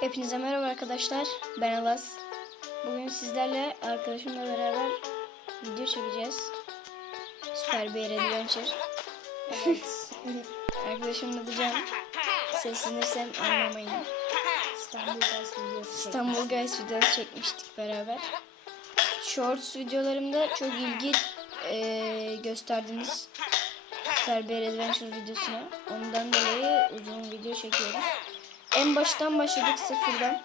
Hepinize merhaba arkadaşlar. Ben Alas. Bugün sizlerle arkadaşımla beraber video çekeceğiz. Süper bir adventure. Evet. Arkadaşımın adı Can. Seslendirsem anlamayın. İstanbul Guys videosu. İstanbul Guys videosu çekmiştik beraber. Shorts videolarımda çok ilgi eee, gösterdiniz. Süper bir adventure videosuna. Ondan dolayı uzun video çekiyoruz. En baştan başladık sıfırdan.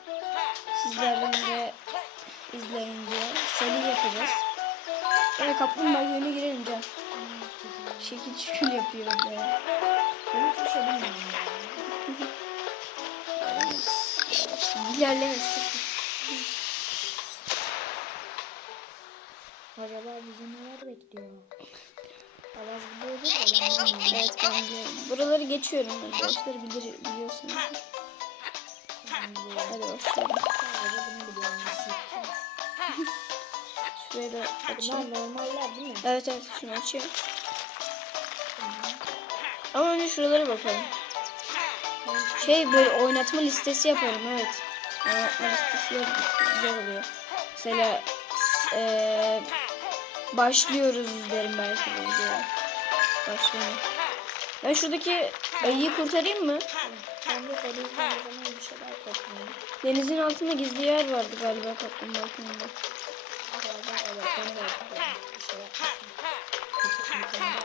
Sizlerden de izleyin diye. Seri yapacağız. Yani kaplumbağa yönü girelim Can. Şekil şükül yapıyor böyle. Ben hiçbir bilmiyorum. İlerleme sıfır. Acaba bizi neler bekliyor? Alaz ben bilmiyorum. Evet ben biliyorum. Buraları geçiyorum arkadaşlar bilir, biliyorsunuz. Hadi başlayalım. Şurayı da açayım. Normaller değil mi? Evet evet şunu açayım. Ama önce şuralara bakalım. Şey böyle oynatma listesi yaparım evet. Oynatma listesi de güzel oluyor. Mesela eee başlıyoruz derim belki bu videoya. Başlayalım. Ben şuradaki ayıyı kurtarayım mı? Ben de denizden o zaman bir şeyler toplayayım. Denizin altında gizli yer vardı galiba. Galiba evet beni de yapacağım. Bir şey. Küçük bir tane.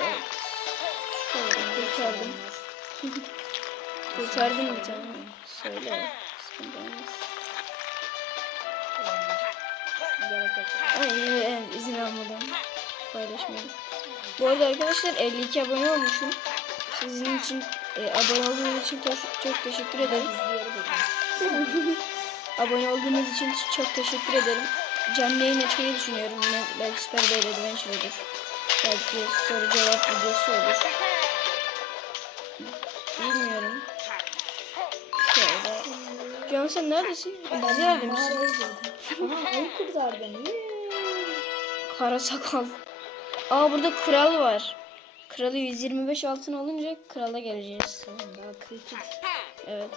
Evet. Evet, kurtardım. Kurtardım bir tane. Söyle. Sıkıntı olmaz. Gerek yok. İzin almadan paylaşmayalım. Bu arada arkadaşlar 52 abone olmuşum. Sizin için e, abone olduğunuz için çok, çok teşekkür ederim. Abone olduğunuz için çok teşekkür ederim. Canlı yayın açmayı düşünüyorum. Belki Süper Bey'le Adventure olur. Belki soru cevap videosu olur. Bilmiyorum. Şöyle. Can sen neredesin? Biz yerde misin? Aha ayı kurtardım. Kara sakal. Aa burada kral var. Kralı 125 altın olunca krala geleceğiz. Daha kritik. Evet.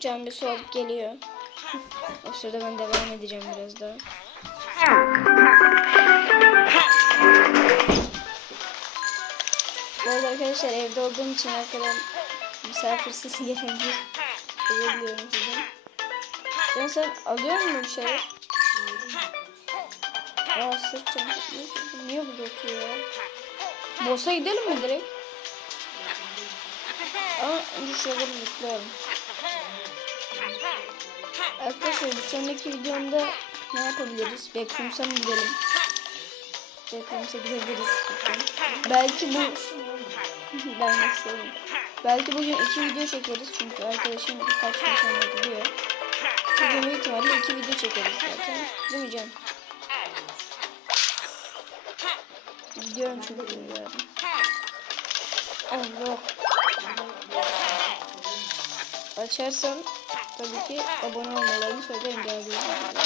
Can bir su alıp geliyor. O sırada ben devam edeceğim biraz daha. Bu arada arkadaşlar evde olduğum için arkadan misafir sesi gelebilir. Özür diliyorum sizden. Can sen alıyor musun bir şeyler? Aa sırt. Niye burada oturuyor ya? Boss'a gidelim mi direkt? Ama önce şuraları zıplayalım. Arkadaşlar bir sonraki videomda ne yapabiliriz? Backrooms'a mı gidelim? Backrooms'a gidebiliriz. Belki bu... ben istedim. Belki bugün iki video çekeriz çünkü arkadaşım birkaç gün sonra gidiyor. Bugün büyük ihtimalle iki video çekeriz zaten. Değil mi Can? Gidiyorum çünkü yarın. Allah. Açarsam tabii ki abone olmalarını söylerim geldiği videolarda.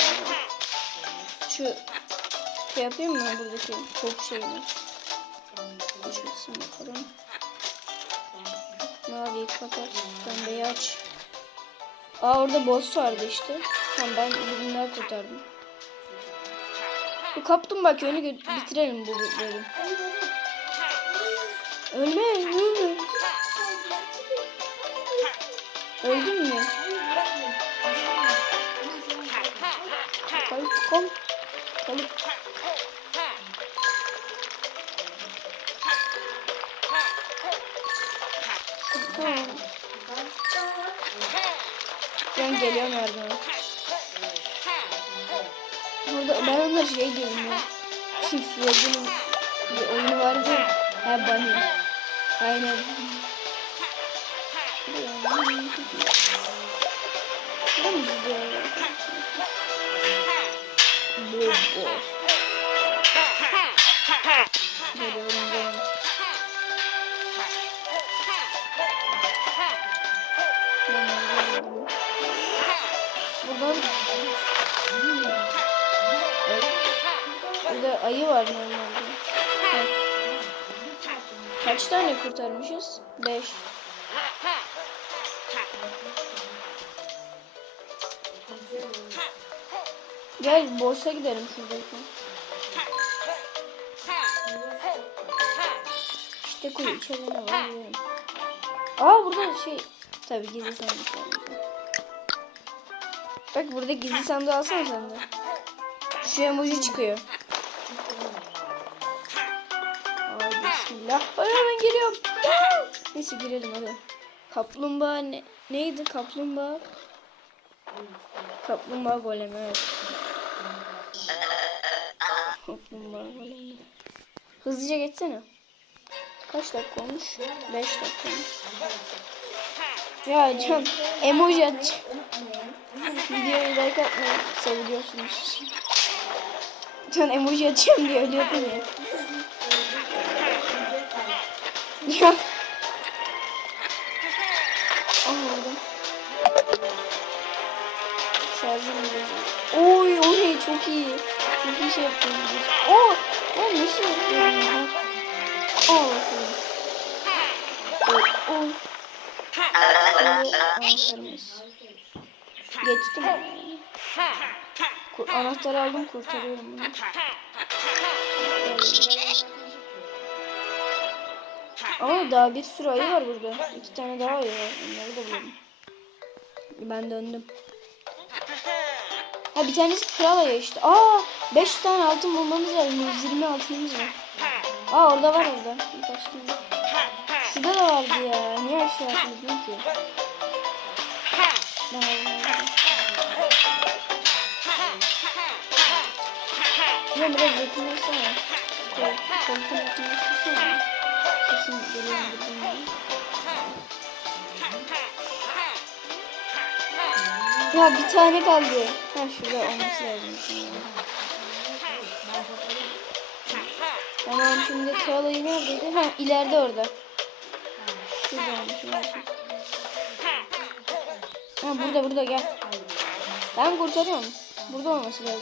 Şu şey yapayım mı buradaki top şeyini? Açılsın bakalım. Maviyi kapat. Pembeyi aç. Aa orada boss vardı işte. Tamam ben birinden kurtardım. Bu kaplumbağa köyünü gö- bitirelim bu bölüm. Ölme, ölme. Öldün mü? Kalıp, kalıp, kalıp. Ben geliyorum yardıma. Burada ben onlara şey diyorum ya. Çift Frozen'ın bir oyunu vardı. Ha Bunny. Aynen. Şurada mı izliyorlar? Bobo. Geliyorum ben. Buradan Evet. burada ayı var normalde. Heh. Kaç tane kurtarmışız? 5. Gel boss'a gidelim şuradaki. İşte kuyu içeride ne var. Aa burada şey tabii gizli sandık var. Bak burada gizli sandığı alsana sen de. Şu emoji çıkıyor. Ay bismillah. Ay hemen geliyorum. Neyse girelim hadi. Kaplumbağa ne, neydi kaplumbağa? Kaplumbağa golemi evet. Kaplumbağa golemi. Hızlıca geçsene. Kaç dakika olmuş? 5 dakika olmuş. Ya Can emoji at. Videoyu like atmayı seviyorsunuz. Can emoji atacağım diye ölüyordun ya. Ya. Anladım. Şarjım. Oy o ne çok iyi. Çok iyi şey yaptım. Oo, ben nasıl yapıyorum ya? Al bakalım. Oy, oy. Şimdi anahtarımız. Geçtim. Kur- Anahtarı aldım kurtarıyorum bunu. Ama daha bir sürü ayı var burada. İki tane daha ayı var. Onları da bulalım. Ben döndüm. Ha bir tanesi kral ayı işte. Aa 5 tane altın bulmamız lazım. 120 altınımız var. Aa orada var orada. Tane. Şurada da vardı ya. Niye aşağı atmadın ki? Ben biraz yakınlaşsana. Şöyle Koltuğun yakınlaştırsana. Sesim geliyor. Ya bir tane kaldı. Ha şurada olması lazım. Tamam şimdi kral ayı neredeydi? Ha ileride orada. Şurada olmuş. olsun. Ha burada burada gel. Ben kurtarıyorum. Burada olması lazım.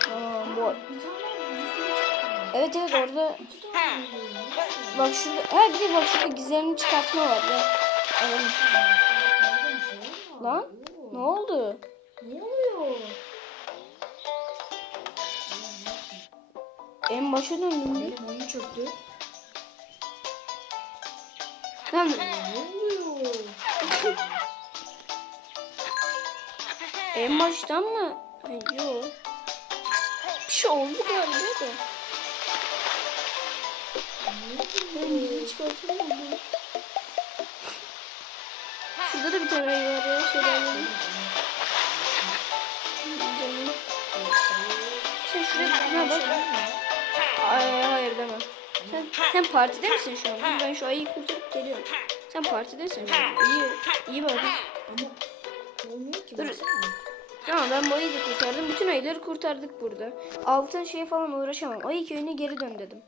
Tamam bu. Evet evet orada. Bak şurada. Ha bir de bak şurada gizlerini çıkartma var. Ya. Alalım. Lan ne oldu? Ne oluyor? En başa döndüm oyun çöktü. Lan en baştan mı? Yok. Bir şey oldu galiba da. Ben gizli çıkartamıyorum. Şurada da bir tane ayı var ya. Şöyle. Sen şuraya bak. Ay, hayır deme. Sen, sen partide misin şu an? Ben şu ayıyı kurtarıp geliyorum. Sen partidesin. İyi, iyi bak. Ama olmuyor ki Dur. Tamam ben bu ayıyı da kurtardım. Bütün ayıları kurtardık burada. Altın şeye falan uğraşamam. Ayı köyüne geri dön dedim.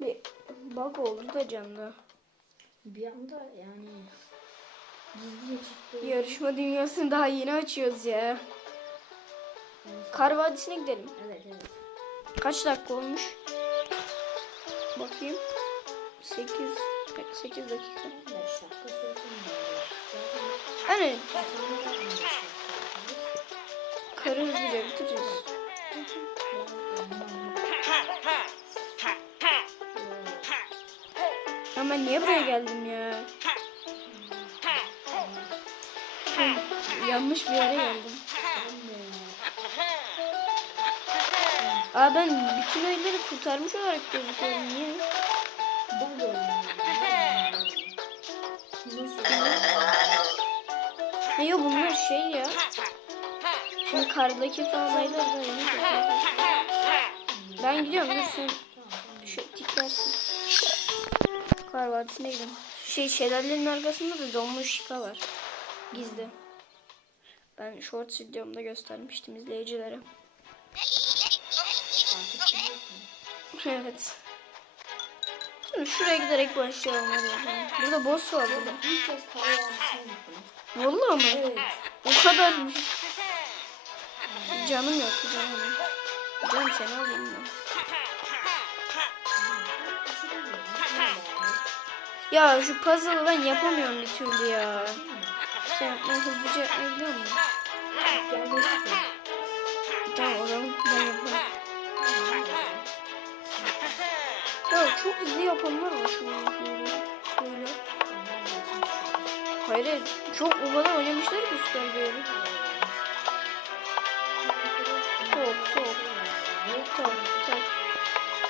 Bir bug oldu da canda. Bir anda yani çıktı. Yarışma dünyasını daha yeni açıyoruz ya. Kar Vadisi'ne gidelim. Evet evet. Kaç dakika olmuş? Bakayım. 8 8 dakika. 5 dakika Hani karı hızlıca bitireceğiz. Ya ben niye buraya geldim ya? Yanlış bir yere geldim. Aa ben bütün ayıları kurtarmış olarak gözüküyorum. Niye? Ben de. Ha yok bunlar şey ya. Şimdi kardaki falan ayılar da kurtardım. Ben gidiyorum dur sen şu tiklersin. Kar Vadisi'ne gidelim. Şey şelalenin arkasında da donmuş şipa var. Gizli. Ben short videomda göstermiştim izleyicilere. Evet. Şimdi şuraya giderek başlayalım. Burada boss var burada. İlk mı? Evet. O kadarmış. Canım yok canım. Canım seni alayım? Ya şu puzzle'ı ben yapamıyorum bir türlü ya. Sen yapmayı hızlıca yapmayı biliyor musun? Tamam o zaman ben yaparım. Ya çok hızlı yapanlar var şu an. Şöyle. Hayır hayır. Çok o kadar oynamışlar ki Süper Bear'ı. Top top. Tak tak tak.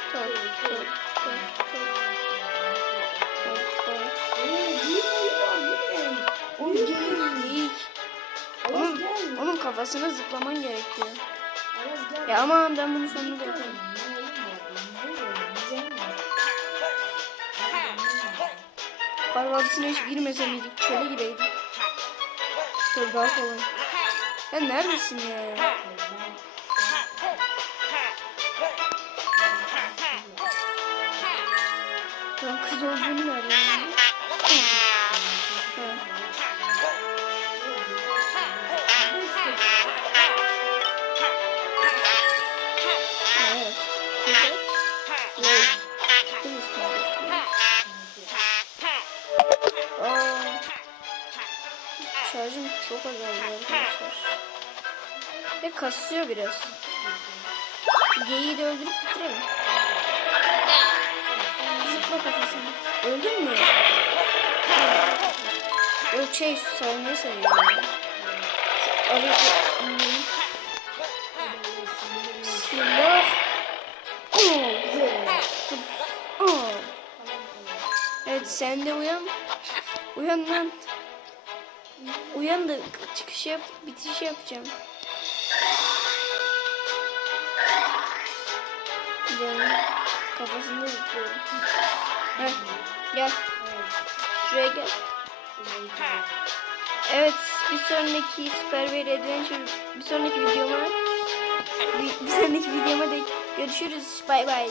Tak tak. Geyik. Onun, kafasına zıplaman gerekiyor. Ya aman ben bunu sonunda da yaparım. Kar Vadisi'ne hiç girmese miydik? Çöle gireydik. Şöyle daha kolay. Ya neredesin ya? Ben kız olduğunu nereden kasıyor biraz. Geyiği de öldürüp bitirelim. Zıpla kafasına. Öldün mü? Yok şey savunmayı sayıyor. yani. Şu arı... Oo. Evet sen de uyan. Uyan lan. Uyan da çıkış yap, bitiş yapacağım. Canım kafasında zıplıyorum. Heh, gel. Şuraya gel. Evet, bir sonraki Super Bear Adventure, bir sonraki videoma, bir, bir sonraki videoma dek görüşürüz. Bay bay.